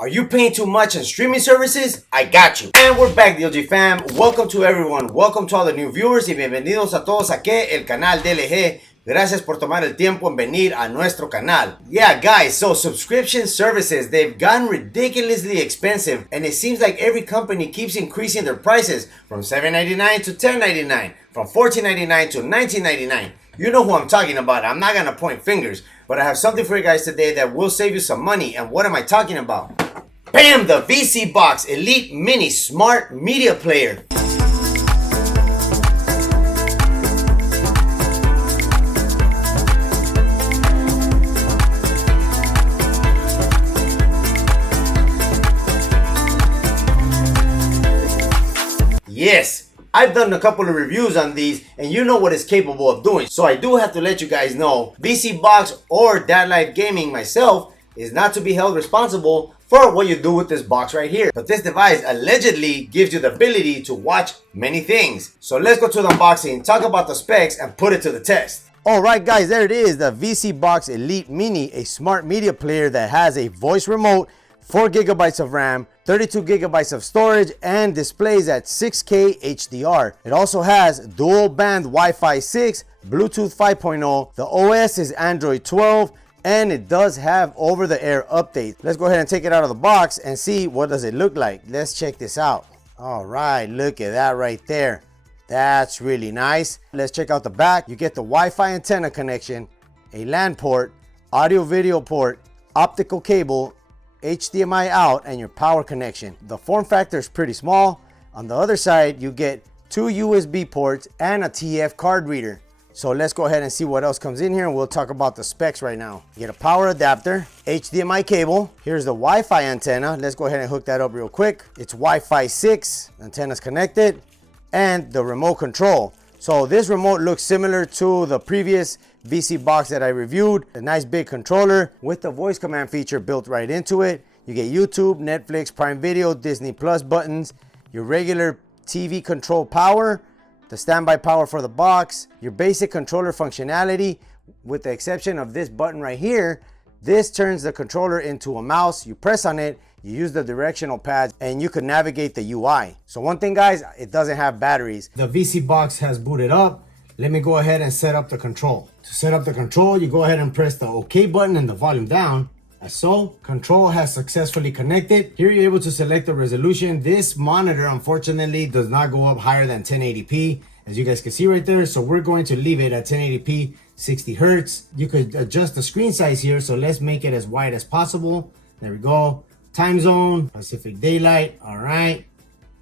Are you paying too much on streaming services? I got you. And we're back, DLG fam. Welcome to everyone. Welcome to all the new viewers y bienvenidos a todos aquí, el canal DLG. Gracias por tomar el tiempo en venir a nuestro canal. Yeah, guys, so subscription services, they've gotten ridiculously expensive, and it seems like every company keeps increasing their prices from $7.99 to $10.99, from $14.99 to $19.99. You know who I'm talking about. I'm not gonna point fingers, but I have something for you guys today that will save you some money. And what am I talking about? Bam! The vSeeBox Elite Mini Smart Media Player. Yes, I've done a couple of reviews on these and you know what it's capable of doing. So I do have to let you guys know, vSeeBox or Dad Life Gaming myself is not to be held responsible for what you do with this box right here. But this device allegedly gives you the ability to watch many things. So let's go to the unboxing, talk about the specs, and put it to the test. Alright guys, there it is, the vSeeBox Elite Mini, a smart media player that has a voice remote, 4 GB of RAM, 32 GB of storage, and displays at 6K HDR. It also has dual band Wi-Fi 6, Bluetooth 5.0, the OS is Android 12, and it does have over-the-air updates. Let's go ahead and take it out of the box and see what does it look like. Let's check this out. All right, look at that right there. That's really nice. Let's check out the back. You get the Wi-Fi antenna connection, a LAN port, audio video port, optical cable, HDMI out, and your power connection. The form factor is pretty small. On the other side, you get 2 USB ports and a TF card reader. So let's go ahead and see what else comes in here, and we'll talk about the specs right now. You get a power adapter, HDMI cable. Here's the Wi-Fi antenna. Let's go ahead and hook that up real quick. It's Wi-Fi 6, antenna's connected, and the remote control. So this remote looks similar to the previous vSeeBox that I reviewed. A nice big controller with the voice command feature built right into it. You get YouTube, Netflix, Prime Video, Disney Plus buttons, your regular TV control power, the standby power for the box, your basic controller functionality, with the exception of this button right here. This turns the controller into a mouse. You press on it, you use the directional pads, and you can navigate the UI. So one thing guys, it doesn't have batteries. The vSeeBox has booted up. Let me go ahead and set up the control. To set up the control, you go ahead and press the OK button and the volume down. As so, control has successfully connected. Here you're able to select the resolution. This monitor, unfortunately, does not go up higher than 1080p, as you guys can see right there. So we're going to leave it at 1080p, 60 Hertz. You could adjust the screen size here, so let's make it as wide as possible. There we go. Time zone, Pacific Daylight, all right.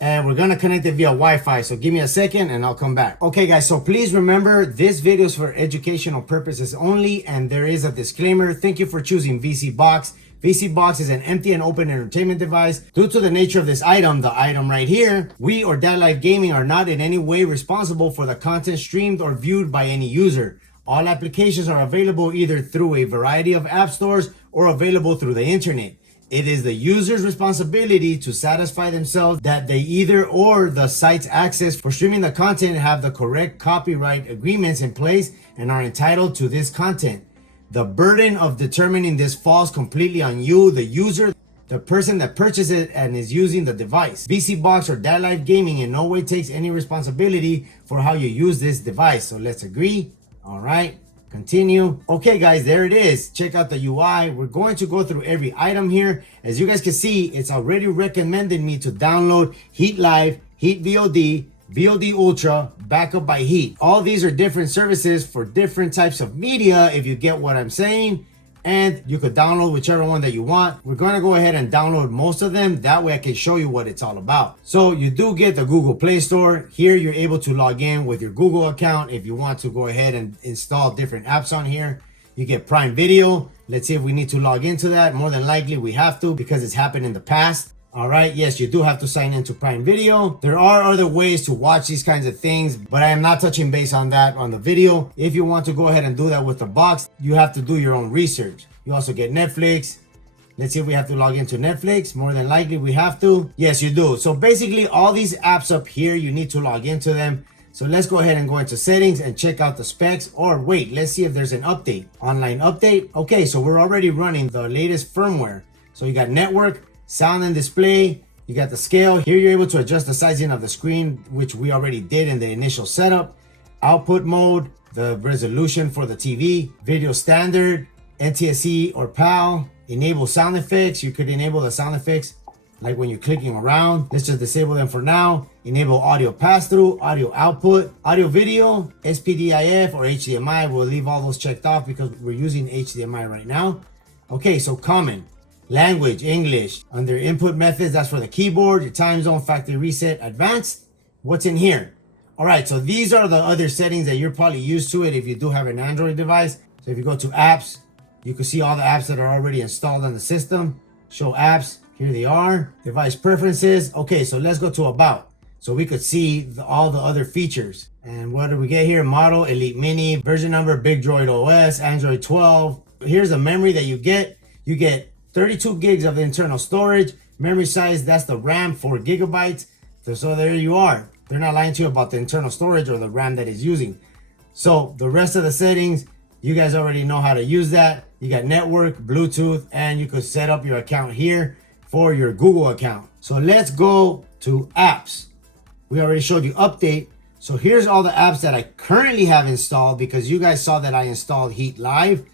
And we're gonna connect it via Wi-Fi, so give me a second and I'll come back. Okay guys, so please remember, this video is for educational purposes only, and there is a disclaimer. Thank you for choosing vSeeBox. vSeeBox is an empty and open entertainment device. Due to the nature of this item, the item right here, we or Dad Life Gaming are not in any way responsible for the content streamed or viewed by any user. All applications are available either through a variety of app stores or available through the internet. It is the user's responsibility to satisfy themselves that they either or the site's access for streaming the content have the correct copyright agreements in place and are entitled to this content. The burden of determining this falls completely on you, the user, the person that purchased it and is using the device. vSeeBox or Dad Life Gaming in no way takes any responsibility for how you use this device. So let's agree. All right. Continue. Okay guys, there it is. Check out the UI. We're going to go through every item here. As you guys can see, it's already recommended me to download Heat Live, Heat VOD, VOD Ultra, Backup by Heat. All these are different services for different types of media, if you get what I'm saying. And you could download whichever one that you want. We're going to go ahead and download most of them. That way I can show you what it's all about. So you do get the Google Play Store. Here you're able to log in with your Google account if you want to go ahead and install different apps on here. You get Prime Video. Let's see if we need to log into that. More than likely we have to, because it's happened in the past. All right, yes, you do have to sign into Prime Video. There are other ways to watch these kinds of things, but I am not touching base on that on the video. If you want to go ahead and do that with the box, you have to do your own research. You also get Netflix. Let's see if we have to log into Netflix. More than likely we have to. Yes, you do. So basically all these apps up here, you need to log into them. So let's go ahead and go into settings and check out the specs. Or wait, let's see if there's an update. Online update. Okay, so we're already running the latest firmware. So you got network, Sound and display, you got the scale. Here you're able to adjust the sizing of the screen, which we already did in the initial setup. Output mode, the resolution for the TV, video standard, NTSC or PAL. Enable sound effects. You could enable the sound effects like when you're clicking around. Let's just disable them for now. Enable audio pass-through, audio output, audio video, SPDIF or HDMI. We'll leave all those checked off because we're using HDMI right now. Okay, so common. Language, English. Under input methods, that's for the keyboard, your time zone, factory reset, advanced. What's in here? All right, so these are the other settings that you're probably used to it if you do have an Android device. So if you go to apps, you can see all the apps that are already installed on the system. Show apps, here they are. Device preferences. Okay, so let's go to about. So we could see all the other features. And what do we get here? Model, Elite Mini, version number, Big Droid OS, Android 12. Here's the memory that you get. You get 32 gigs of internal storage. Memory size, that's the RAM, 4 gigabytes. So there you are. They're not lying to you about the internal storage or the RAM that it's using. So the rest of the settings, you guys already know how to use that. You got network, Bluetooth, and you could set up your account here for your Google account. So let's go to apps. We already showed you update. So here's all the apps that I currently have installed because you guys saw that I installed Heat Live.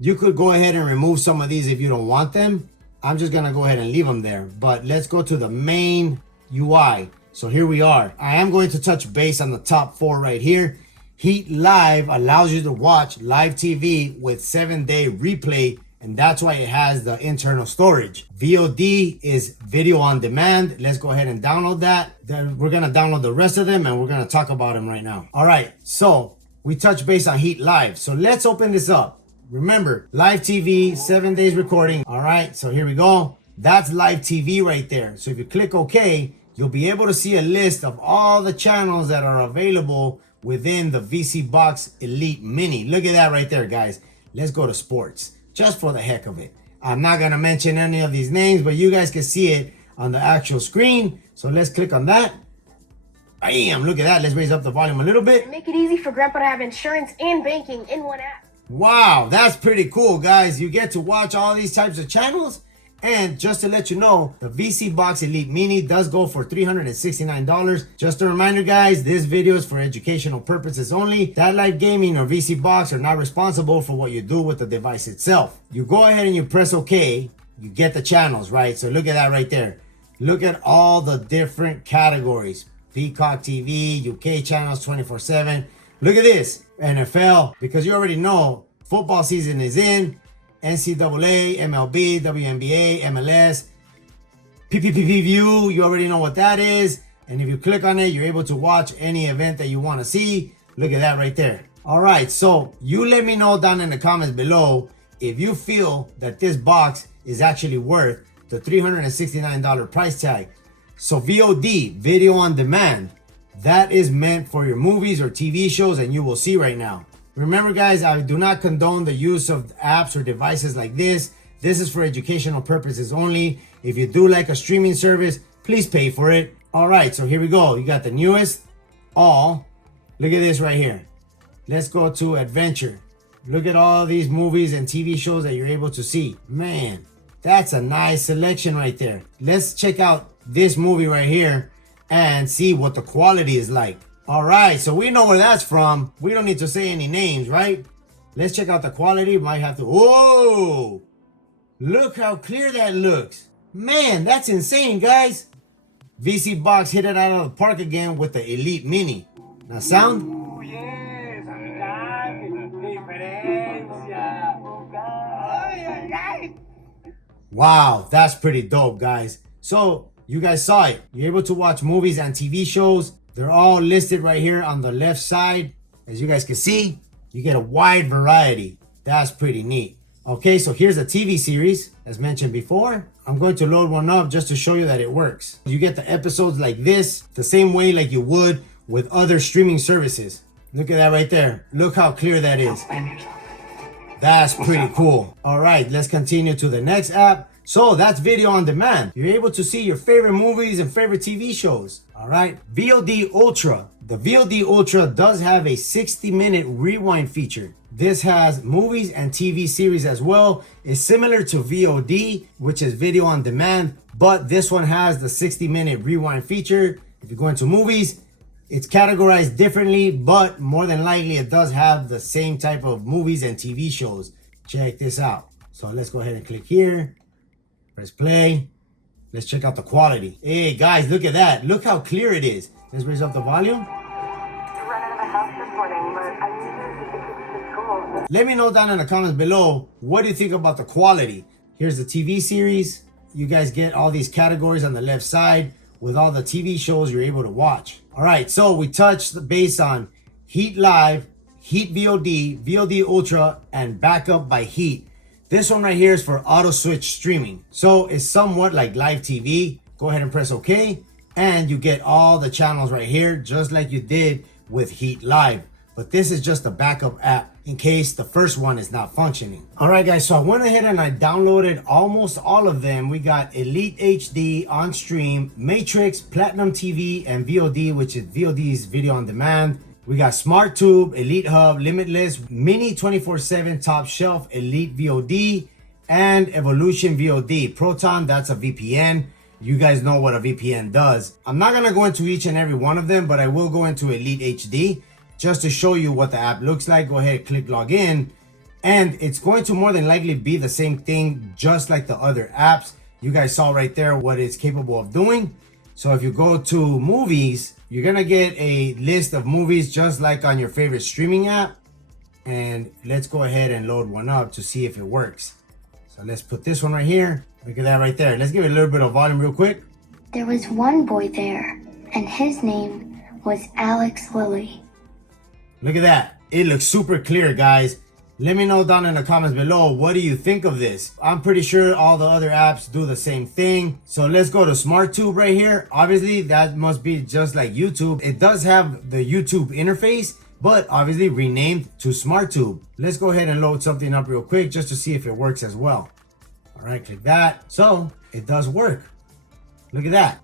You could go ahead and remove some of these if you don't want them. I'm just gonna go ahead and leave them there. But let's go to the main UI. So here we are. I am going to touch base on the top 4 right here. Heat Live allows you to watch live TV with 7-day replay, and that's why it has the internal storage. VOD is video on demand. Let's go ahead and download that. Then we're gonna download the rest of them and we're gonna talk about them right now. All right, so we touch base on Heat Live. So let's open this up. Remember, live TV, 7 days recording. All right, so here we go. That's live TV right there. So if you click OK, you'll be able to see a list of all the channels that are available within the vSeeBox Elite Mini. Look at that right there, guys. Let's go to sports, just for the heck of it. I'm not gonna mention any of these names, but you guys can see it on the actual screen. So let's click on that. Bam, look at that. Let's raise up the volume a little bit. Make it easy for Grandpa to have insurance and banking in one app. Wow, that's pretty cool, guys. You get to watch all these types of channels. And just to let you know, the vSeeBox Elite Mini does go for $369. Just a reminder, guys, this video is for educational purposes only. That Live Gaming or vSeeBox are not responsible for what you do with the device itself. You go ahead and you press OK, you get the channels, right? So look at that right there. Look at all the different categories. Peacock TV, UK channels 24/7. Look at this, NFL, because you already know football season is in. NCAA, MLB, WNBA, MLS, PPPP View, you already know what that is. And if you click on it, you're able to watch any event that you want to see. Look at that right there. All right, so you let me know down in the comments below if you feel that this box is actually worth the $369 price tag. So VOD, video on demand, that is meant for your movies or TV shows, and you will see right now. Remember, guys, I do not condone the use of apps or devices like this. This is for educational purposes only. If you do like a streaming service, please pay for it. All right, so here we go. You got the newest, all. Look at this right here. Let's go to adventure. Look at all these movies and TV shows that you're able to see. Man, that's a nice selection right there. Let's check out this movie right here and see what the quality is like. All right, so we know where that's from. We don't need to say any names, right? Let's check out the quality. Might have to, whoa! Look how clear that looks. Man, that's insane, guys. vSeeBox hit it out of the park again with the Elite Mini. Now sound? Oh, yes, diferencia. Wow, that's pretty dope, guys. So, you guys saw it. You're able to watch movies and TV shows. They're all listed right here on the left side. As you guys can see, you get a wide variety. That's pretty neat. Okay, so here's a TV series, as mentioned before. I'm going to load one up just to show you that it works. You get the episodes like this, the same way like you would with other streaming services. Look at that right there. Look how clear that is. That's pretty cool. All right, let's continue to the next app. So that's video on demand. You're able to see your favorite movies and favorite TV shows. All right, VOD Ultra. The VOD Ultra does have a 60-minute rewind feature. This has movies and TV series as well. It's similar to VOD, which is video on demand, but this one has the 60-minute rewind feature. If you go into movies, it's categorized differently, but more than likely it does have the same type of movies and TV shows. Check this out. So let's go ahead and click here, press play. Let's check out the quality. Hey guys, look at that. Look how clear it is. Let's raise up the volume. Let me know down in the comments below, what do you think about the quality? Here's the TV series. You guys get all these categories on the left side with all the TV shows you're able to watch. All right, so we touched the base on Heat Live, Heat VOD, VOD Ultra, and Backup by Heat. This one right here is for auto switch streaming. So it's somewhat like live TV. Go ahead and press OK. And you get all the channels right here, just like you did with Heat Live. But this is just a backup app in case the first one is not functioning. All right, guys, so I went ahead and I downloaded almost all of them. We got Elite HD on stream, Matrix, Platinum TV, and VOD, which is VOD's video on demand. We got Smart Tube, Elite Hub, Limitless, Mini 24/7, Top Shelf, Elite VOD, and Evolution VOD. Proton, that's a VPN. You guys know what a VPN does. I'm not gonna go into each and every one of them, but I will go into Elite HD just to show you what the app looks like. Go ahead, click login, and it's going to more than likely be the same thing, just like the other apps. You guys saw right there what it's capable of doing. So if you go to movies, you're gonna get a list of movies just like on your favorite streaming app. And let's go ahead and load one up to see if it works. So let's put this one right here. Look at that right there. Let's give it a little bit of volume real quick. There was one boy there, and his name was Alex Lilly. Look at that. It looks super clear, guys. Let me know down in the comments below, what do you think of this? I'm pretty sure all the other apps do the same thing. So let's go to SmartTube right here. Obviously, that must be just like YouTube. It does have the YouTube interface, but obviously renamed to SmartTube. Let's go ahead and load something up real quick just to see if it works as well. All right, click that. So it does work. Look at that.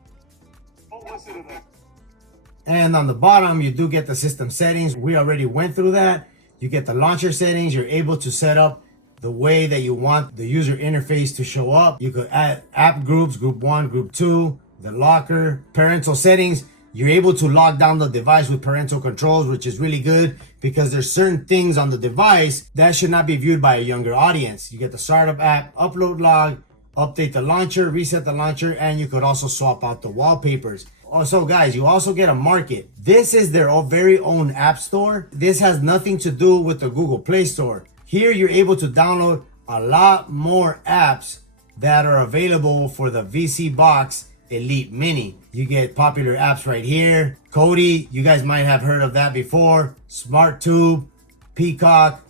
And on the bottom, you do get the system settings. We already went through that. You get the launcher settings. You're able to set up the way that you want the user interface to show up. You could add app groups, group 1, group 2, the locker, parental settings. You're able to lock down the device with parental controls, which is really good because there's certain things on the device that should not be viewed by a younger audience. You get the startup app, upload log, update the launcher, reset the launcher, and you could also swap out the wallpapers. Also, guys, you also get a market. This is their very own app store. This has nothing to do with the Google Play Store. Here, you're able to download a lot more apps that are available for the vSeeBox Elite Mini. You get popular apps right here. Kodi, you guys might have heard of that before. SmartTube, Peacock,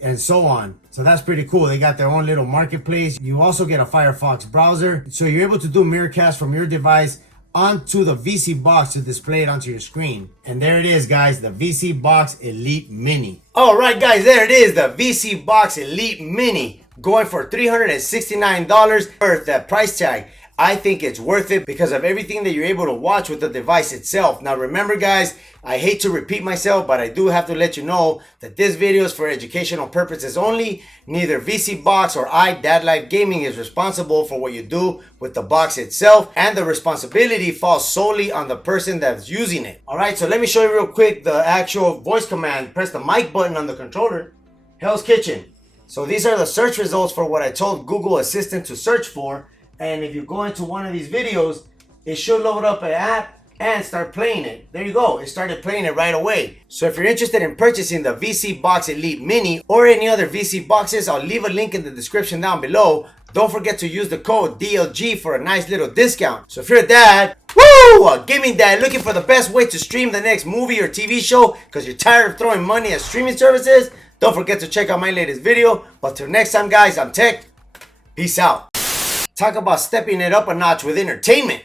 and so on. So that's pretty cool. They got their own little marketplace. You also get a Firefox browser. So you're able to do Miracast from your device onto the vSeeBox to display it onto your screen. And there it is, guys, the vSeeBox Elite Mini. All right, guys, there it is, the vSeeBox Elite Mini, going for $369 worth that price tag. I think it's worth it because of everything that you're able to watch with the device itself. Now remember, guys, I hate to repeat myself, but I do have to let you know that this video is for educational purposes only. Neither vSeeBox or Dad Life Gaming is responsible for what you do with the box itself, and the responsibility falls solely on the person that's using it. All right, so let me show you real quick the actual voice command. Press the mic button on the controller. Hell's Kitchen. So these are the search results for what I told Google Assistant to search for. And if you go into one of these videos, it should load up an app and start playing it. There you go. It started playing it right away. So if you're interested in purchasing the vSeeBox Elite Mini or any other vSeeBoxes, I'll leave a link in the description down below. Don't forget to use the code DLG for a nice little discount. So if you're a dad, a gaming dad looking for the best way to stream the next movie or TV show because you're tired of throwing money at streaming services, don't forget to check out my latest video. But till next time, guys, I'm Tech. Peace out. Talk about stepping it up a notch with entertainment.